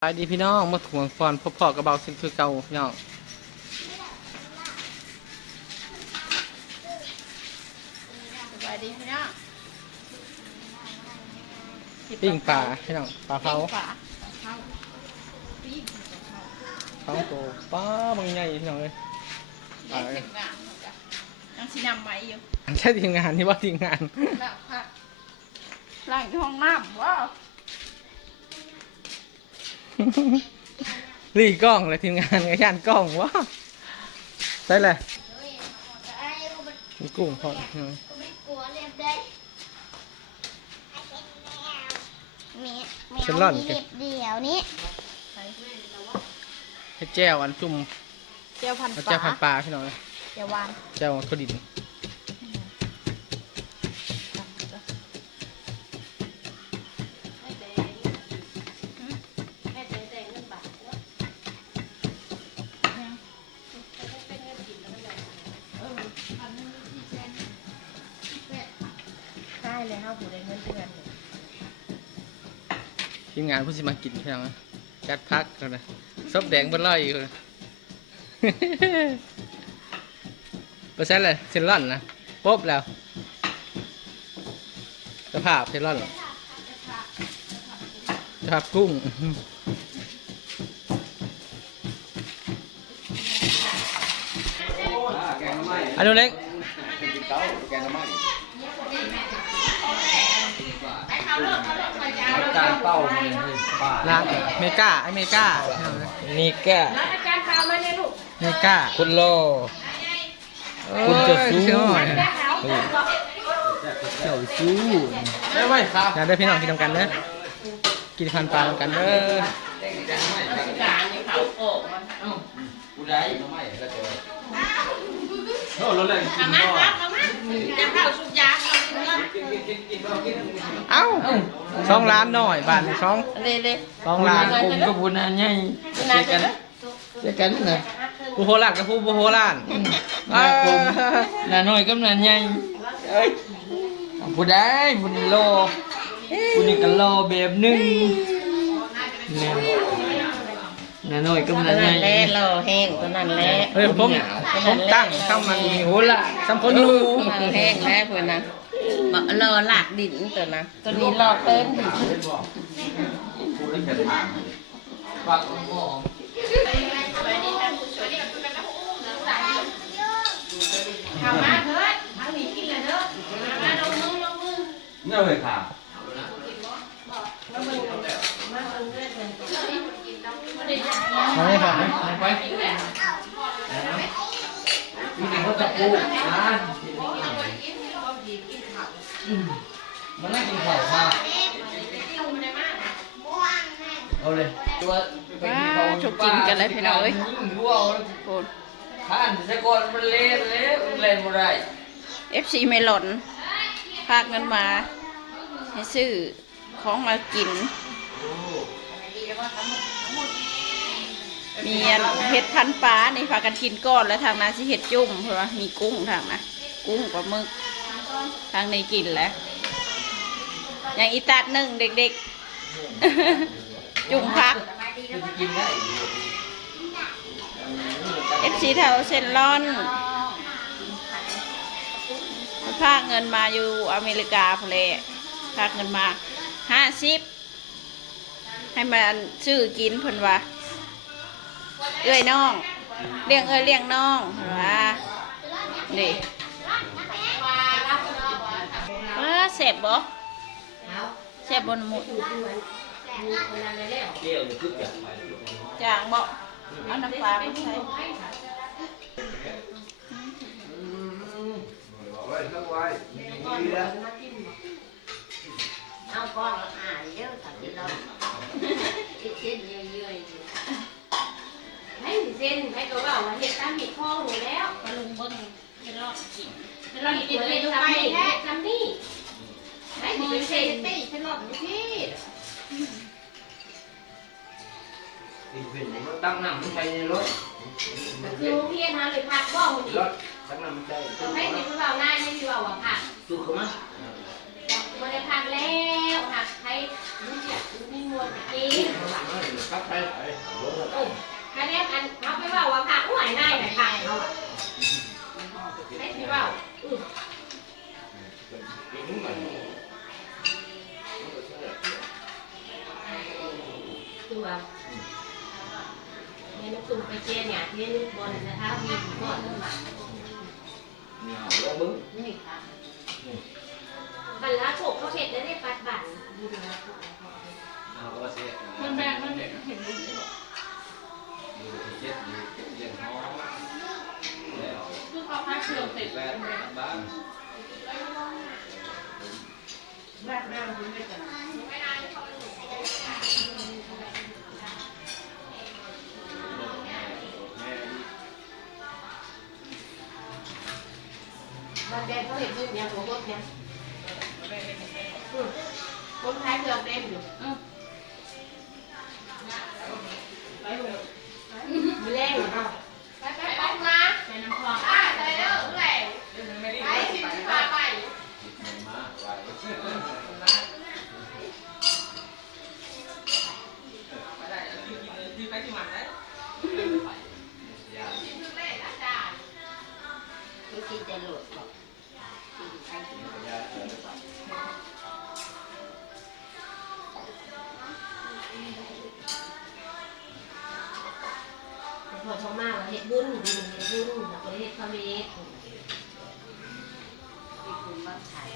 ไปดีพี่น้องมาถ่วงฟอนพบพ่อกระเบาสิคือเก่าพี่น้องสบายดีพี่น้องปิ้งปลาพี่น้องปลาเผาปิ้งปลาเผาปิ้งปลาเผาเผาโตปลาบางใหญ่พี่น้องเลยได้เก็บงานจ้ะยังสินำไหมอยู่อันใช่ทีมงานที่ว่าทีมงานแล้วค่ะล้างที่ห้องน้ำว้าว รีกล้องเลยทีมงานกับย่านกล้องว้าใช่เลยมีกุ้งพอพี่น้องมีแมวมีเล็บเดียวนี้ให้แจ้วอันจุ่มเจียวพันแล้วปแจ้ลาวพันปลาพี่น้องเลยเจียวหวานแจ้วถั่วดิน เลยครับผู้ใดเงินเดือนทีมงานผู้สิมากินพี่น้องเลยจัดพักกันนะซบแดงบนร้อยอีกเลยเปอร์เซ็นต์เลยเซนลอนนะปุ๊บแล้วสภาพเซนลอนเหรอสภาพกุ้งอันนู้นเล็ก ร้านเมกาไอเมกานี่แกอาจารย์พามาเนี่ยลูกเมกาคุณโล คุณจะสู้เอ้ยเจ้าสู้ได้ไหมครับอยากได้พี่น้องกินนำกันเด้อกินพันปลานำกันเด้อผู้ใดไม่ก็จะเอามาครับเอามาจะเข้าสุดยา เอ้าสองล้านหน่อยบาทสองเลยเลยสองล้านผมกับผู้นั้นใหญ่เจอกันเจอกันนะผู้โหราชกับผู้ผู้โหราชนาคมนาน้อยกับนาใหญ่เอ้ยผู้ใดผู้นี้โลผู้นี้ก็โลแบบหนึงเนี่ยนาน้อยกับนาใหญ่แล่รอแห้งตัวนั้นแหละเฮ้ยผมผมตั้งข้ามมันโหละสัมพนูแห้งแล้วเพื่อนนะบอก รอหลากดินตัวนะตัวนี้รอเพิ่มดินปากหม้อทำมาเถิดเอาหนีกินเลยเด้อมาลงมือลงมือเงาเลยค่ะมาไม่ฟังไหมไปนี่เป็นเขาจะปูนะ มันน่ากินข้าวค่ะเอาเลยตัวไปกินข้าวถูกกินกันเลยพี่น้องเอ้ยรู้เอาโอ้านแต่ก่อนมันเล่นเล่นเล่นบ่ได้เอฟซีเมลอนพากเงินมาให้ซื้อของมากิน มีอันเห็ดพันปลานี่พากันกินก้อนแล้วทางนั้นสิเห็ดจุ่มเพราะว่ามีกุ้งทางนะ กุ้งกับมึก ทางในกินแล้วอย่างอีตัดหนึ่งเด็กๆ จุ่มพักเอฟซีแถวเซนลอนพากเงินมาอยู่อเมริกาพอเลยพากเงินมาห้าสิบให้มันซื้อกินเพิ่นว่าเอ้ยน้องเลี้ยงเอ้ยเลี้ยงน้องว่านี่ ว่าเสพบ่เสพบนหมุดเกี่ยวคืออย่างจางบ่เอาน้ำปลาไปใส่เอาก้อนละอ่านเยอะสักทีเราคิดเส้นเยอะๆให้สิเส้นให้ก็ว่าว่าเฮ็ดตามมีข้อหนูแล้วมาลุงเบิ้งเป็นรอบกินเรากินเลยทำนี่แท้ทำนี่ ให้สิเป็นเส้นตีฉลอดพี่ตั้งน้ำใส่ในรถคือเพียรหรือพักบ่หุ่นรถตั้งน้ำใส่ต้ทำให้สิเราง่ายไม่สิว่าว่าผักดูเขามาบ่ได้ผักแล้วผักให้รู้จักมีม เขาเห็ดยืดเนี่ยหัวรถเนี่ยคนท้ายเรือเต็มอยู่ พระเวทที่คุณบ้านไทย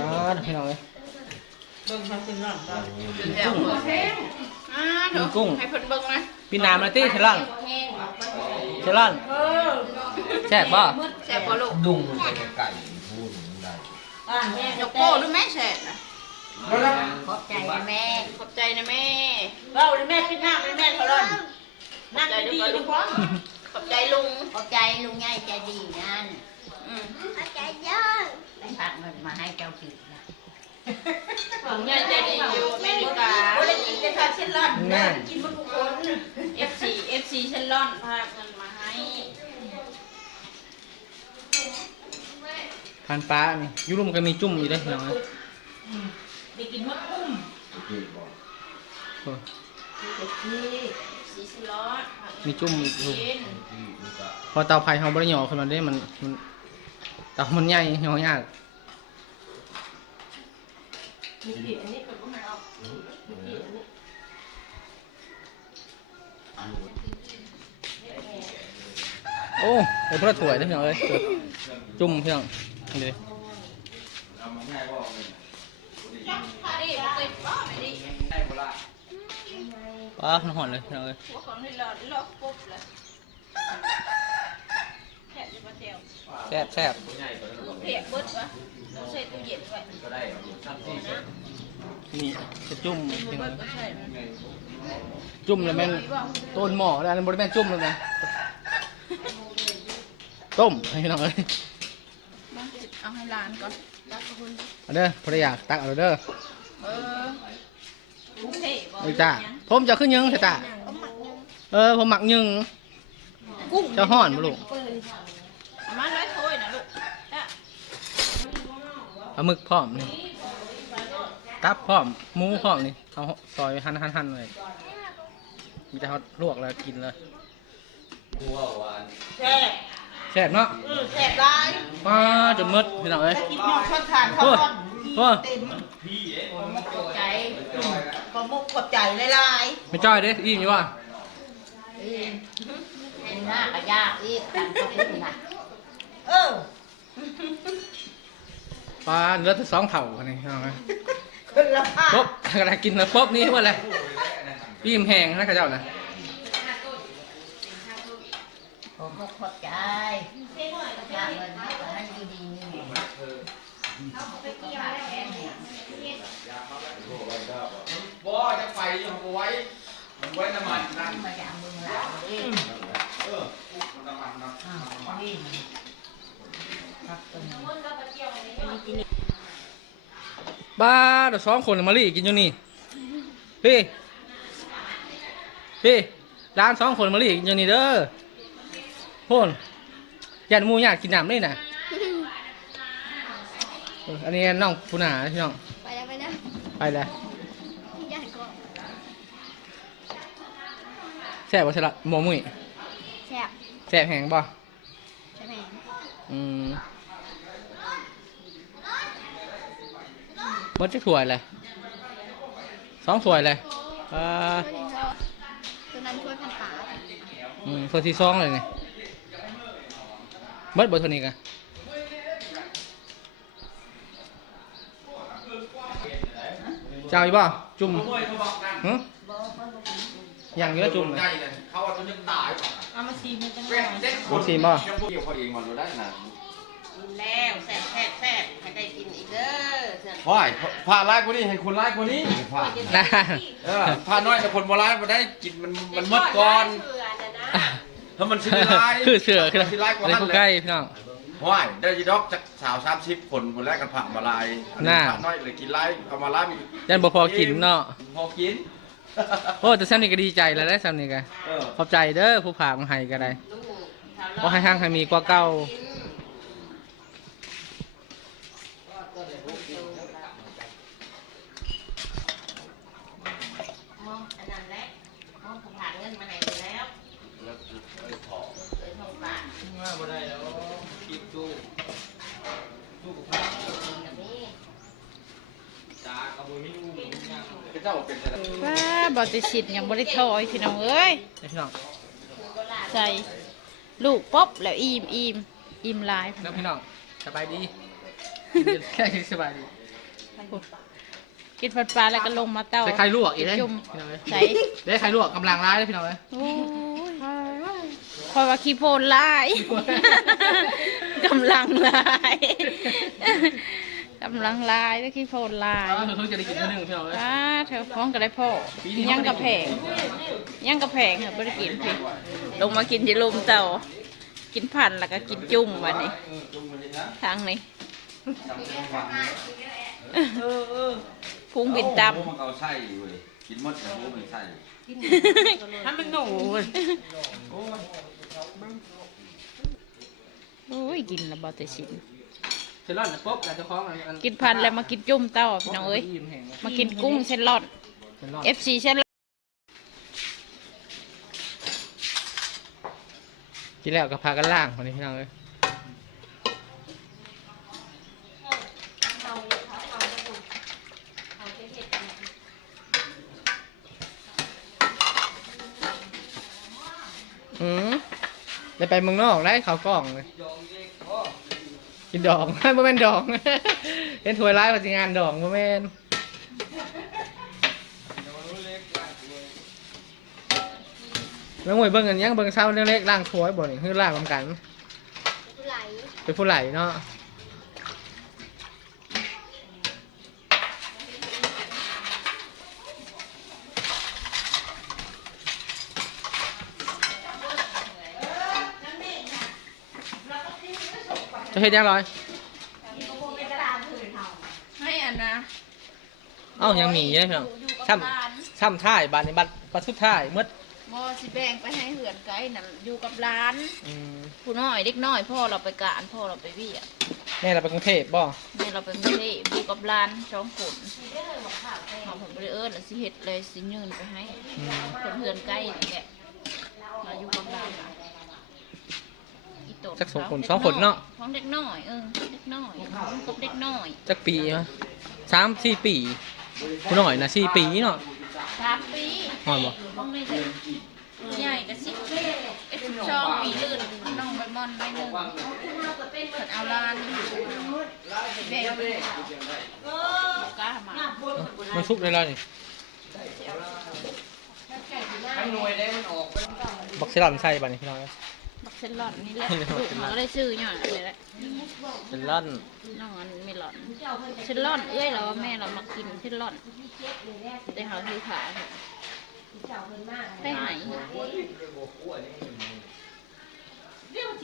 อ๋อพี่น้องเลยเบิ่งเขาขึ้นร่างได้เดี๋ยวหัวแห้งอ่าเดี๋ยวกุ้งให้เพิ่นเบิ่งนะพี่น้ำมาตี้เชล่อนแห้งหรอกเชล่อนแซ่บบ่แซ่บบ่ลูกดุงไปไก่พูด บ้านแม่ยกโป้หรือแม่แซ่บนะขอบใจนะแม่ขอบใจนะแม่เบ้าเลยแม่คิดหน้าเลยแม่เขาล่อนขอนั่บงใจดีด้วยๆลูดีกกว่าขอบใจลุงขอบใจลุงใหญ่ใจดีนั่นอืมได้ฝากเงินมาให้เจ้าผิดนะผมเนี่ยใจดีอยู่อเมริกาโอ้ยกินแต่ข้าวเช่นล่อนแม่กินมันทุกคน FC FC เชนลอนพากเงินมาให้ พันปลานี่อยุรุมก็มีจุ่มอยู่เด้อพี่น้องเลยได้กินมะคุ้มโอ้ซีซิลอดมีจุ่มอยู่กินพอเตาไฟเฮาบ่ได้หย่อขึ้นมาได้มันมันเตามันใหญ่หย่อยากมีผิดอันนี้ก็ไม่เอามีผิดอันนี้โอ้ไอ้พระถวยเด้อพี่น้องเอ้ยจุ่มพี่น้องนี่ เด้าดิบ่เคยบ่ไม่ดิปลาหอนเลยพี่น้องเอ้ยหัวของนี่รอลอกปุ๊บเลยแค่แซ่บแซ่บเพียกเบิดวะเราใส่ตู้เย็นไว้นี่จะจุ่มพี่น้เบิองดก็ใช่นะจุ่มแล้วแม่นต้นหม้อแล้วอันนั้นบ่ได้แม่นจุ่มแล้วนะต้มให้พี่องเอ้ย ให้หลานก่อนรักคุณเอาเด้อพอได้อยากตักเอาเด้อเออกุ้งเท่บ่เอ้ยจ้าผมจะขึ้นยังใช่จ้าเออผมหมักยังกุ้งจะห่อนบ่ลูกประมาณร้อยถ้วยนะลูกจ้ะปลาหมึกพร้อมนี่ตับพร้อมหมูพร้อมนี่เอาซอยหั่นหั่นหั่นเลยมีแต่เขาลวกแล้วกินเลย แซ่บ แซ่บเนาะเออแซ่บร้ายป้าจนหมดพี่น้องเอ้ยถ้ากินหม้อทอดทานข้าวต้อนโอ้เต็มขอบใจขอมุกขอบใจหลายไม่จ้อยเด้อิ่มอยู่ว่ะเห็นหน้าก็ยากอีกการก็พูดนะๆเออปลาเหลือแต่สองเท่าคนนี้พี่น้องเอ้ยคนละผ้าครบกระไรกินแล้วครบนี่ว่าอะไรอิ่มแห้งนะข้าเจ้านะ ขอมุกขอบใจฝากเงินมาให้อยู่ดีนี่แหละฝากแค่เนี่ย บ่จะไปยังไว้ ไว้น้ำมันนั่นมาจากเมืองลาวเองเออน้ำมันนะอ้าวนี่ครับตรงนี้บ้าเดี๋ยวสองคนมาลีกินอยู่นี่พี่พี่ร้านสองคนมาลีกินอยู่นี่เด้อพ่นยันหมูอยากกินน้ำเลยน่ะเอออันนี้น้องผู้หนาพี่น้องไปแล้วไปแล้วไปเลย ย่านก่อน แซ่บบ่สละหมูมุ้ยแซ่บแซ่บแหงบ่ใช่ไหมอืมหมดจะถ้วยเลยสองถ้วยเลยเอ่อตัวนี้เขาตัวนั้นช่วยพันป่าอืมถ้วยที่สองเลยนี่หมดบ่เท่านี้กันเจ้าอีบ่จุ่มหึ อย่างนี้แล้วจุ่มเลยเขาเอาตัวนึงตายเอามาซีมันจังเลแม่ยเด็กผมชิมบ่เกี่ยวเขาเองมาดูได้นะแล้วแซ่บแซ่บแซ่บให้ได้กินอีกเด้อว่ายผ่าร้ายกว่านี้ให้คนร้ายกว่านี้ผ่านะเออผ่าน้อยแต่คนบ่ร้ายมาได้กินมันมันหมดก่อนเบื่อนะนะถ้ามันสิร้ายคือเสือคือสิร้ายกว่าอะไรนั้นผู้เลใกล้ยพี่น้องว่ายได้ยีดอกจากสาวสามสิบคนคนแรกกันผ่ามาลายอัน่าผ่าน้อยเลยกินร้ายเอามาล้ามียันบ่พอกินเนาะพอกิน โอ้แต่แซมนี่ก็ดีใจแล้วได้แซมนี่ก็เออขอบใจเด้อผู้ผากมาให้ก็ได้ขอให้ห้างให้มีกว่าเก่ามองอันนั้นแหละมองผ่านเงินมาให้ไปแล้วเลยทองบาทบ่ได้แล้วคิดดูดูกับแบบนี้ตากับมือมีงูเจ้าเป็นอะไร ว้า บอติชิดยังบริทอยพี่น้องเอ้ยเด้อพี่น้องใส่ลูกป๊อบแล้วอิ่มอิ่มอิ่มหลายแล้วพี่น้องสบายดีแค่นี้สบายดีกินผัดปลาแล้วก็ลงมาเต้าใส่ไข่ลวกอีกเด้จุ่มพี่น้องเอ้ยใส่ได้ไข่ลวกกำลังร้ายเลยพี่น้องเลยโอ้ยคอยว่าขี้โพนหลายกำลังหลาย กำลังหลายแล้วขี้โพนหลายอ๋อเพิ่งจะได้กินเท่านึงพี่น้องเลยอ่าเธอฟ้องก็ได้พ่อยังกระแพงยังกระแพงค่ะบริกินพี่ลงมากินที่ลมเต่ากินผ่านแล้วก็กินจุ่มวันนี้ทางนี้พุงบินตพวกมันเอาไส้เว้ยกินหมดแต่พวกมันไส้ำทำเป็นหนูเว้ยโอ้ยกินแล้วบอแต่ชิน เซลอนปุ๊บเราจะคล้องอันกินพันแล้วมากินจุ่มเต้าพี่น้องเอ้ยยิ้มแห้งเลยมากินกุ้งเชนลอนเซลอน FC เชนลอนกินแล้วก็พากันล่างวันนี้พี่น้องเลยอืมได้ไปเมืองนอกได้เขาวกล้องเลย กินดองไม่เป็นดองเห็นถวยร้ายมาสิงานดองบ่แม่นแล้วหมวยเบิ่งกันยังเบิ่งเศร้าเล็กๆล่างถ้วยบ่นี่คือล่างรวมกันไหลเป็นผู้ไหลเนาะ เฮ็ดยังร้อยให้อันนะเอ้ายังมีอยู่เลยพี่น้องซ้ำซ้ำท่ายบานในบัตรบัตรสุดท้ายหมืดบอสิแบ่งไปให้เหือนไกด์นั่นอยู่กับร้านอืมผู้น้อยเด็กน้อยพ่อเราไปการพ่อเราไปเวี่ยแม่เราไปกรุงเทพบ่แม่เราไปกรุงเทพอยู่กับร้านสองคนเขาผมไปเอิญแล้วสิเห็ดเลยสิยืนไปให้อืมคนเหือนใกล้นี่แหละเราอยู่กับร้านน่ะ อีโตสักสองคนสองคนเนาะ ของเด็กน้อย เออ เด็กน้อยของกบเด็กน้อยจักปีมะสามสี่ปีผู้น้อยนะสี่ปีเนาะ สามปีฮอดบ่ห้องนี้เด็กใหญ่กับสิบเอ็ดสิบสองปีลื่นน้องใบมอนใบหนึ่งเพิ่นเอาร้านแบ่งไปกล้ามามันซุกได้แล้วนี่ทั้งหน่วยได้มันออกบักเซลอนใส่บัดนี้พี่น้องเอ้ยบัก เซนหลอนนี่แหละลูกเขาก็ได้ชื่อเนี่ยนี่แหละเซลอนน้องอันไม่หลอนเชนหลอนเอ้ยเราว่าแม่เรามากินเชนหลอนแต่เขาคือขาไปไหน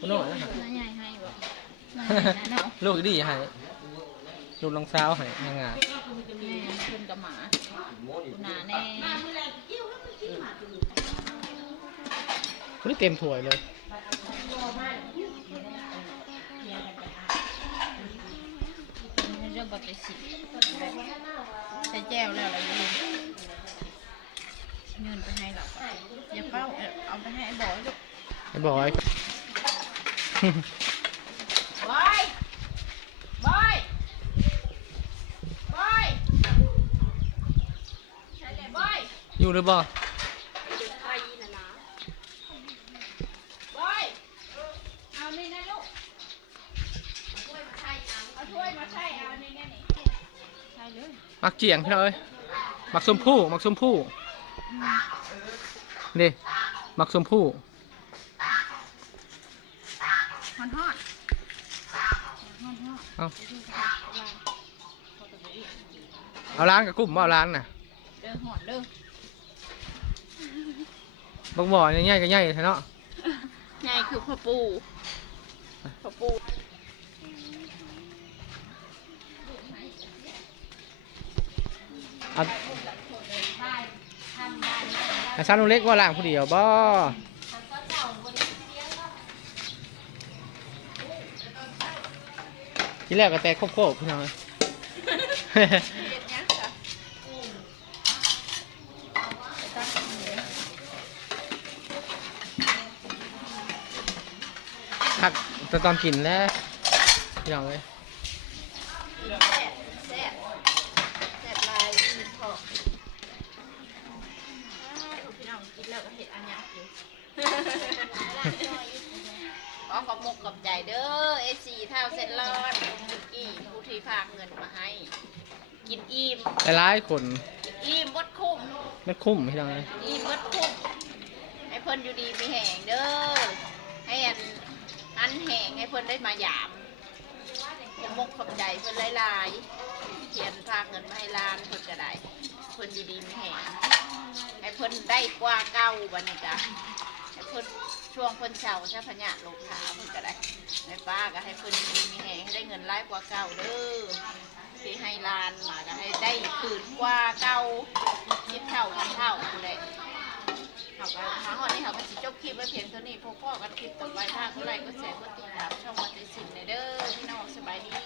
ผู้น้อยนะฮะน้าใหญ่ให้บอกน้าใหญ่นะเนาะลูกดีให้ลูกน้องสาวให้งานแม่เพิ่นกับหมาคุณนาแน่ คนนี้เต็มถ้วยเลย ไปสิใช้แจ้วแล้วอะไรอยู่เงินไปให้เราอย่าเป้าเอาไปให้ไอ้บอยลูกไอ้บอยบอยบอยบอยใช่เลยบอยอยู่หรือบ่ บอยเอานี่นะลูกเอาถ้วยมาใส่เอานี่แน่นี่ใช่เลย มักเจียงพี่น้องเอ้ยมักชมพู่มักชมพู่นี่มักชมพู่ฮอนฮอนเอาเอาล้างกับกลุ่มบ่เอาล้างน่ะเด้อหอนเด้อบักบ่อใหญ่ๆก็ใหญ่แท้เนาะใหญ่คือพ่อปูพ่อปู เอาอาซานุเล็กว่าล้างผู้เดียวบ่ทีแรกก็แตกโคบๆพี่น้องเอ้ยเด็ดยังจ้ะพักแต่ตอนกินแล้วพี่น้องเลย แซ่บแซ่บแซ่บลายมีพออ้าวพี่น้องกินแล้วก็เห็ดอันยังอยู่ ข อขอบมกขอบใจเด้อเอซีเท่าเซ็นรอนคุกกี้ผู้ที่พากเงินมาให้ กินอิ่มหลายๆคนอิ่มบดคุ้มไม่คุ้มพี่น้องเลยอิ่มบดคุ้มให้เพิ่นอยู่ดีมีแหงเด้อให้อันอันแหงให้เพิ่นได้มาหยามขอบมกขอบใจเพิ่นหลายๆเขียนพากเงินมาให้ล้านเพิ่นก็ได้เพิ่นอยู่ดีมีแหงให้เพิ่นได้กว่าเก่าบัดนี้จ้ะให้เพิ่นช่วงเพิ่นเช่าใช้พญะลงขาเพิ่นก็ได้แม่ป้าก็ให้เพิ่นมีแหงให้ได้เงินไล่กว่าเก่าเด้อที่ให้ลานมาก็ให้ได้คืนกว่าเก่าคิดเท่าพันเท่าเลยเขาก็มาหอนี่เขาก็สิจบคลิปไว้เพียงเท่านี้พวกพ่อกันคลิปต่อไปถ้าเขาไลค์ก็แชร์ก็ติดตามช่องวัดใจสินเด้อพี่น้องสบายดี